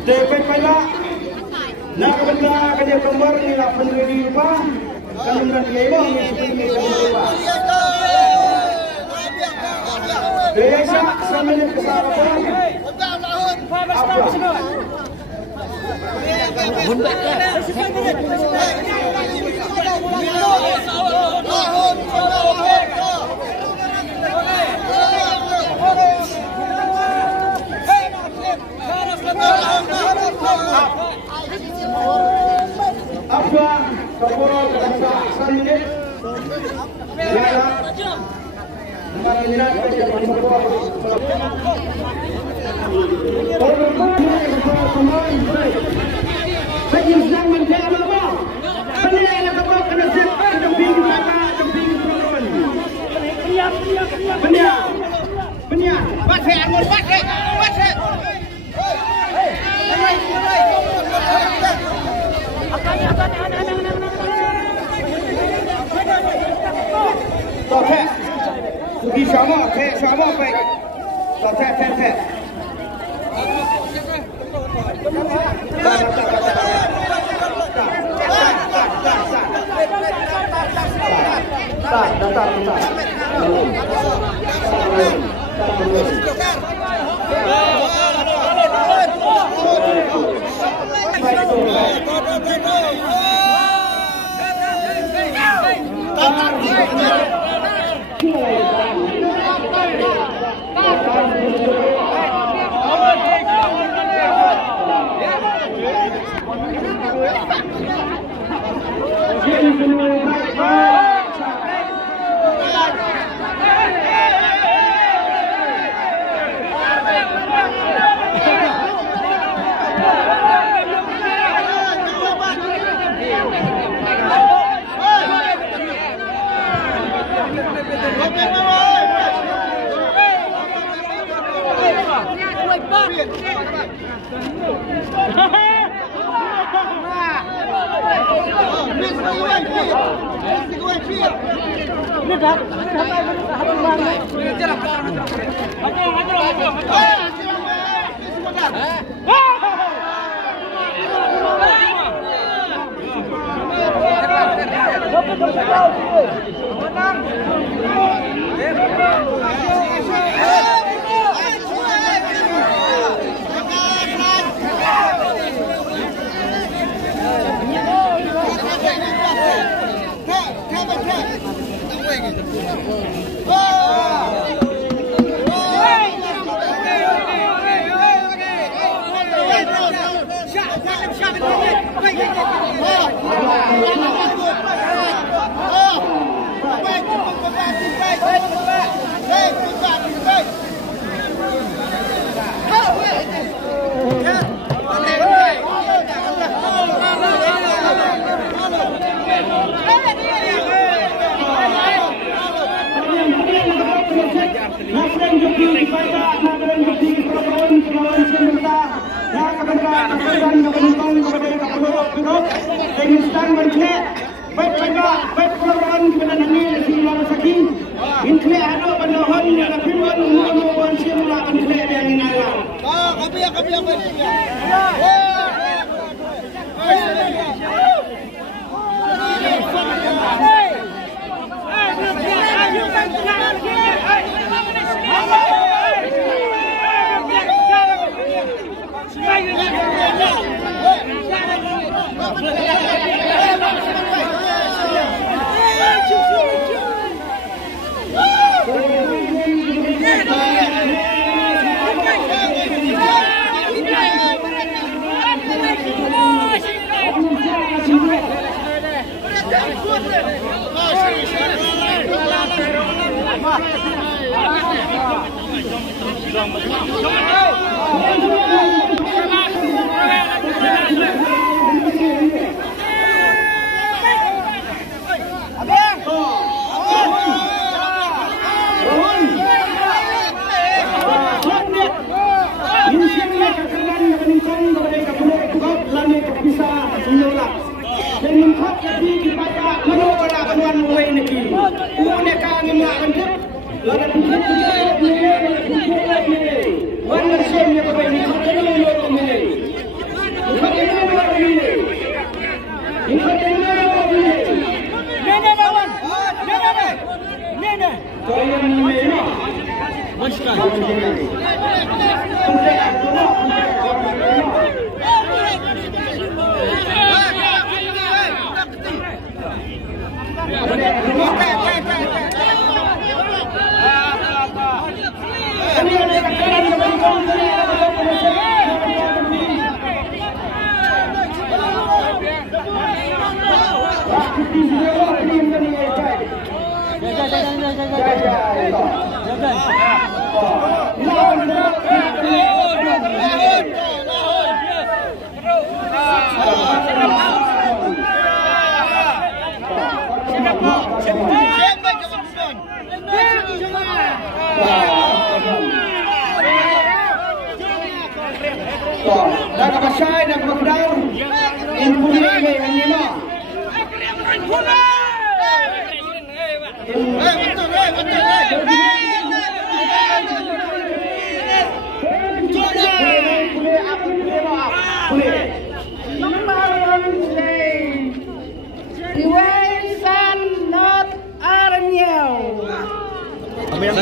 Dapat pala nakabanda kanya kembar nila peneliti pa kalimutan dia ini desa sambil kesalahan apa kapolres Desa Sanjit ya mengingat kegiatan kapolres bagi sedang menjadi apa penilaian kapolres kena siapkan kembing kata kembing turun benar baca angon baca Topet, pergi sama baik. Topet.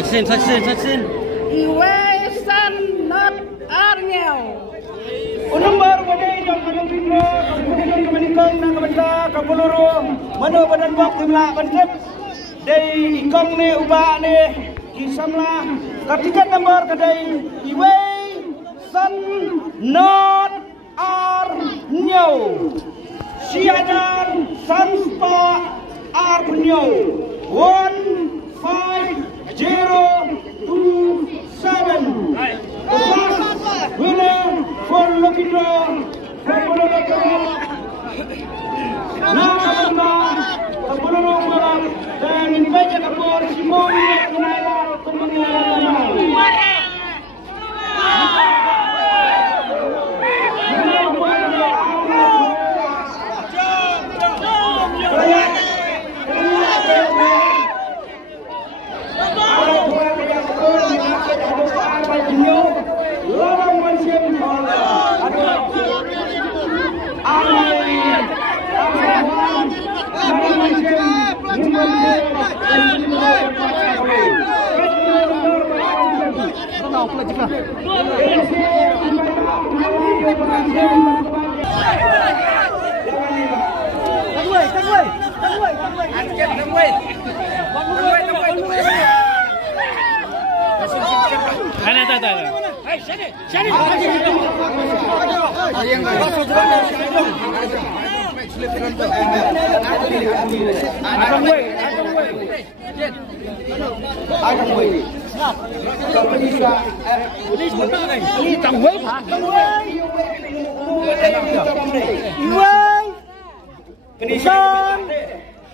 Saksin. Iwesan not Arnyel. Unumbar wadai dong kadang bintro, kemudian kemenikang nang kebenda kapuluru, mana badan bok timla banjep, dari ikong ne ubah ne kisamlah, ketiga nomor kadai Iwesan not Arnyel, Siadan Sanspa Arnyel, 15027. Winner for Lucky Draw for Kapuluru Malam dan Invaja Kapur Simoni Kenailah Kemenangan.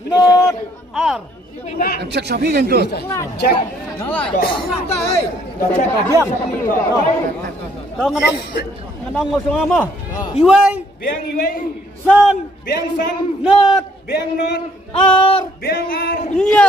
Not R. Cek sapi kan tu. Cek. Cek diam. Tahu ngadong ngosong apa? Iway. Biang Iway. San. Biang San. Not. Biang Not. R. Biang R. Nyo.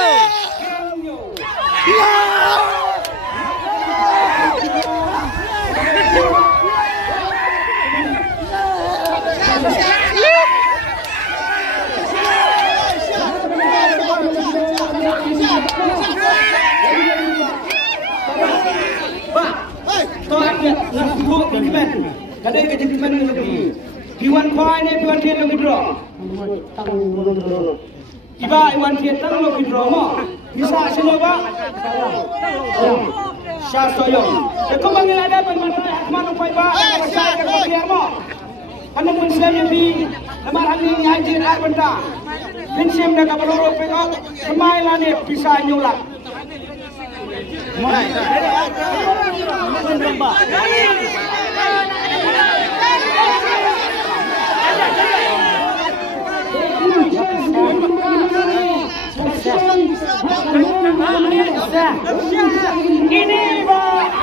Kadang kejadian lebih. Iwan Khoai ni Iwan Thiet lebih draw. Iba Iwan Thiet tang lebih draw mo. Bisa sini ba? Syah Soyong. Kau panggil ada pemain mana upaya ba? Syah kau biar mo. Kanang mensianya bi. Lemar hari ni haji air benda. Pensiam dah kapal loro pengok. Semailah ni bisa nyulak. Ini Pak.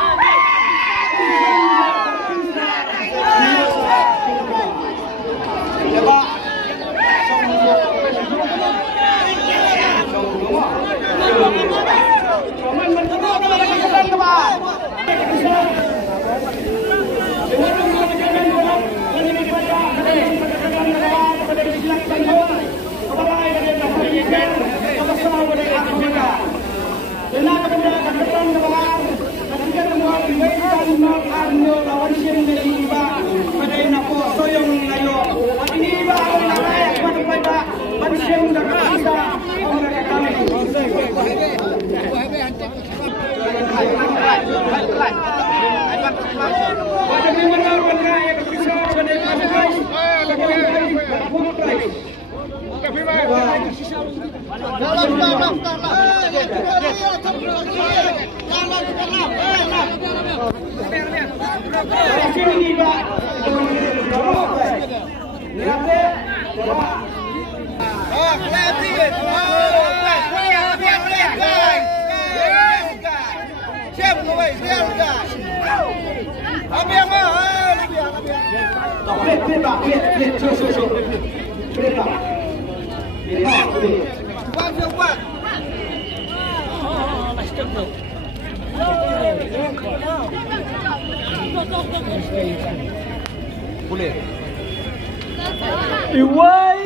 Iway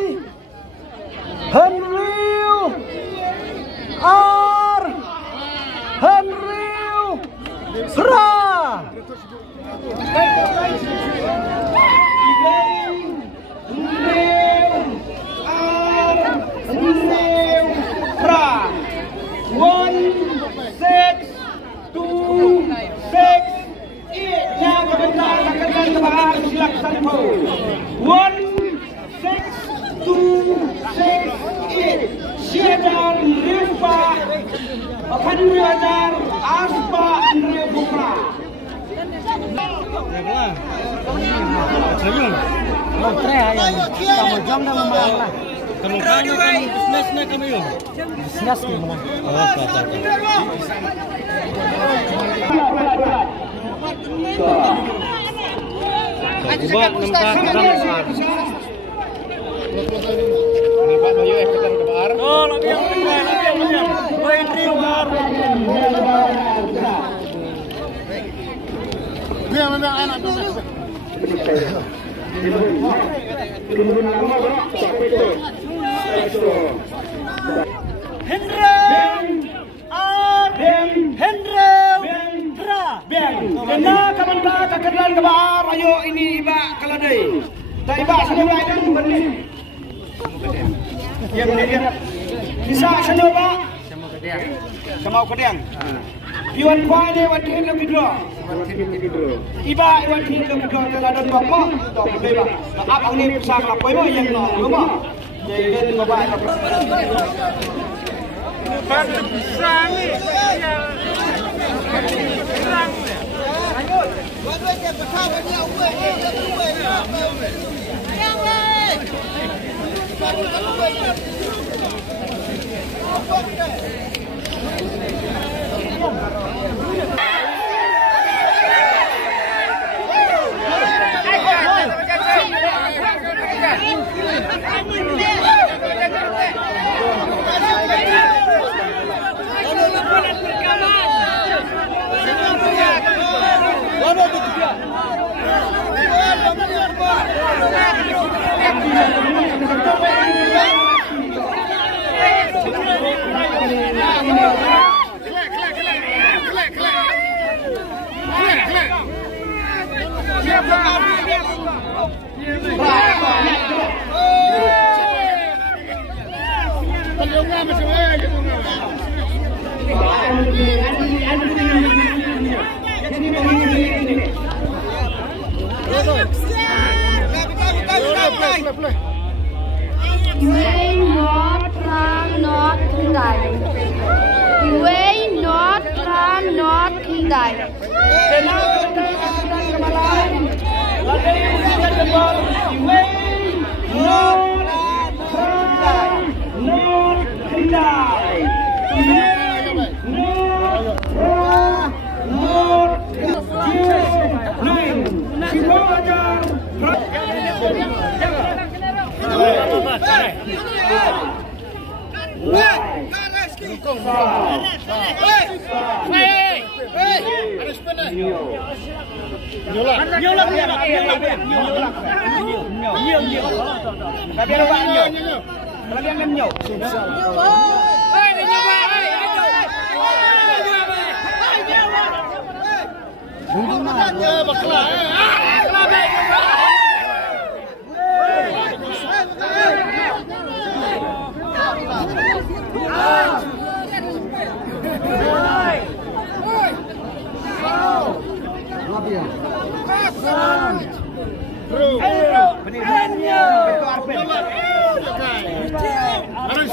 Henryu R Henryu Ra bisa sana Pak sama kediang Iwan kuai ni wan tin lebih dua iba iwan tin lebih dua telah dan bapa tak boleh Pak abang ni besar apa yang nak rumah jadi bapak besar ni Way not to die. Way not Ram not Kindai. Senang kemudian kemalan. Ladai usia jempol. Iwei. Not Kindai. Harus